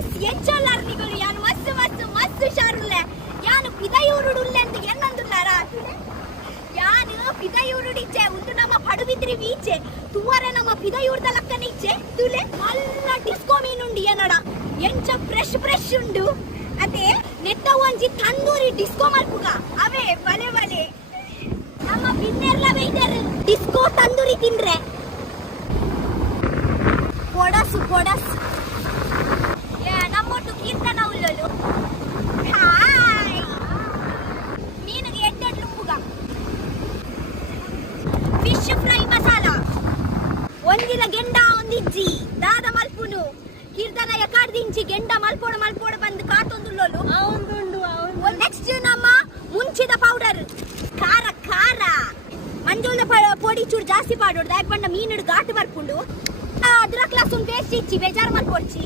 guys ಎಂಚಲ್ಲಾರ್ನಿಗಳು ಯಾನು ಮಸ್ತ್ ಮಸ್ತ್ ಮಸ್ತ್ ಶಾರುಲ್ಲೆ ಯಾನು ಪಿದಯೂರುಡುಲ್ಲೆ ಅಂತ ಏನಂದುಲ್ಲಾರ ಯಾನು ಪಿದಯೂರುಡಿಚ್ಚೆ ಉಂದು ನಮ್ಮ ಪಡುಬಿದ್ರಿ ಬೀಚೆ ತುವರೆ ನಮ್ಮ ಪಿದಯೂರ್ದ ಲಕ್ಕನಿಚ್ಚೆ ತುಲೆ ಮಲ್ಲ ಡಿಸ್ಕೋ ಮೀನುಂಡಿ ಏನಡ ಎಂಚ ಫ್ರೆಶ್ ಫ್ರೆಶ್ ಉಂಡು ಅದೇ ನೆತ್ತ ಒಂಜಿ ತಂದೂರಿ ಡಿಸ್ಕೋ ಮಲ್ಪುಗ ಅವೇ ಬಲೆ ಬಲೆ ನಮ್ಮ ಬಿನ್ನೆರ್ಲ ವೈದ್ಯರ್ ಡಿಸ್ಕೋ ತಂದೂರಿ ತಿಂದ್ರೆ ಕೊಡಸ್ ನಮ್ಮೊಟ್ಟು ಕೀರ್ತನ ಉಳ್ಳಲು ಹಾಯ್ ಮೀನಿಗೆ ಎಡ್ಡೆಡ್ಲು ಪುಗ ಫಿಶ್ ಫ್ರೈ ಮಸಾಲ ಒಂದಿನ ಗೆಂಡ ಒಂದಿಜ್ಜಿ ದಾದ ಮಲ್ಪುನು ಕೀರ್ತನ ಯಕಾಡ್ದಿಂಚಿ ಗೆಂಡ ಮಲ್ಪೋಡ ಬಂದು ಕಾತೊಂದುಳ್ಳಲು ನೆಕ್ಸ್ಟ್ ನಮ್ಮ ಮುಂಚಿದ ಪೌಡರ್ ಖಾರ ಮಂಜುಳ ಪೊಡಿ ಚೂರು ಜಾಸ್ತಿ ಪಾಡೋಡು ದಾಯಕ್ ಬಂಡ ಮೀನುಡು ಘಾಟ್ ಬರ್ಪುಂಡು ಅದ್ರ ಕ್ಲಾಸ್ ಒಂದು ಪೇಸ್ಟ್ ಇಚ್ಚಿ ಬೇಜಾರು ಮಲ್ಪೊಡ್ಚಿ